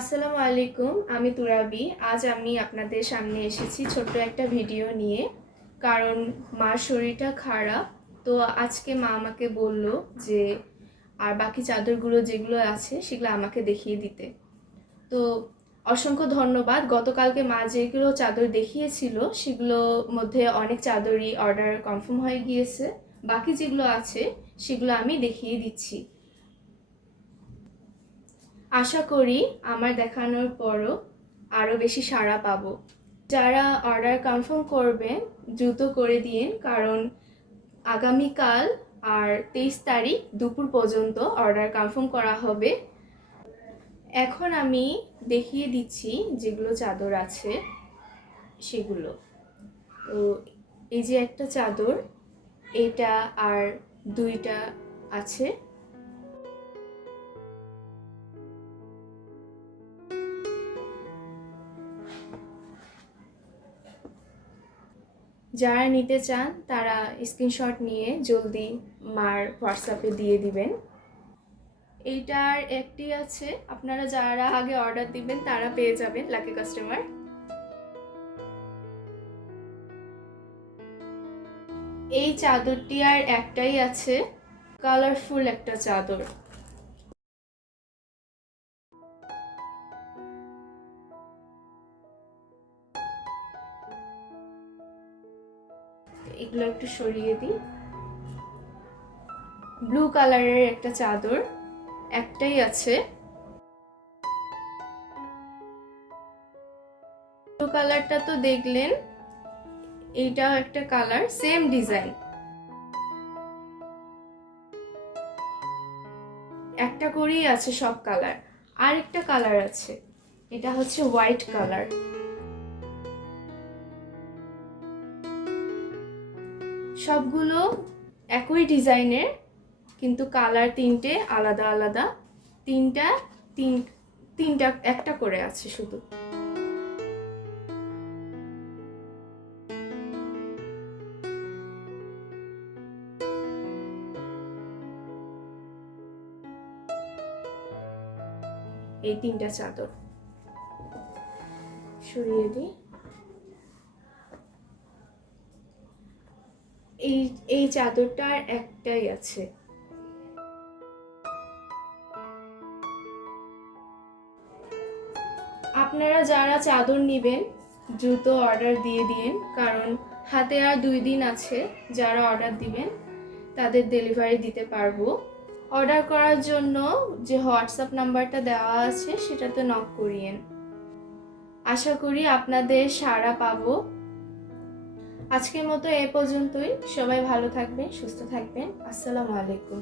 আসসালামু আলাইকুম, আমি তুরাবি। আজ আমি আপনাদের সামনে এসেছি ছোট্ট একটা ভিডিও নিয়ে। কারণ মার শরীরটা খারাপ, তো আজকে মা আমাকে বলল যে আর বাকি চাদরগুলো যেগুলো আছে সেগুলো আমাকে দেখিয়ে দিতে। তো অসংখ্য ধন্যবাদ। গতকালকে মা যেগুলো চাদর দেখিয়েছিল সেগুলোর মধ্যে অনেক চাদরই অর্ডার কনফার্ম হয়ে গিয়েছে। বাকি যেগুলো আছে সেগুলো আমি দেখিয়ে দিচ্ছি। আশা করি আমার দেখানোর পরও আরও বেশি সাড়া পাবো। যারা অর্ডার কনফার্ম করবেন দ্রুত করে দিন, কারণ আগামীকাল আর 23 তারিখ দুপুর পর্যন্ত অর্ডার কনফার্ম করা হবে। এখন আমি দেখিয়ে দিচ্ছি যেগুলো চাদর আছে সেগুলো। তো এই যে একটা চাদর, এটা আর দুইটা আছে। যারা নিতে চান তারা স্ক্রিনশট নিয়ে জলদি মার হোয়াটসঅ্যাপে দিয়ে দিবেন। এইটার একটি আছে, আপনারা যারা আগে অর্ডার দিবেন তারা পেয়ে যাবেন, লাকি কাস্টমার। এই চাদরটি আর একটাই আছে, কালারফুল একটা চাদর। এগুলো একটু সরিয়ে দিই। ব্লু কালারের একটা চাদর একটাই আছে। ব্লু কালারটা তো দেখলেন, এইটাও একটা কালার, সেম ডিজাইন। একটা করেই আছে সব কালার। আর একটা কালার আছে, এটা হচ্ছে হোয়াইট কালার। সবগুলো একই ডিজাইনের, কিন্তু কালার তিনটে আলাদা আলাদা। তিনটা তিনটা একটা করে আছে শুধু। এই তিনটা চাদর সরিয়ে দিই। এই চাদরটার একটাই আছে। আপনারা যারা চাদর নেবেন দ্রুত অর্ডার দিয়ে দিন, কারণ হাতে আর 2 দিন আছে। যারা অর্ডার দিবেন তাদের ডেলিভারি দিতে পারবো। অর্ডার করার জন্য যে হোয়াটসঅ্যাপ নাম্বারটা দেওয়া আছে সেটাতে নক করিয়েন। আশা করি আপনাদের সাড়া পাবো। আজকের মতো এ পর্যন্তই। সবাই ভালো থাকবেন, সুস্থ থাকবেন। আসসালামু আলাইকুম।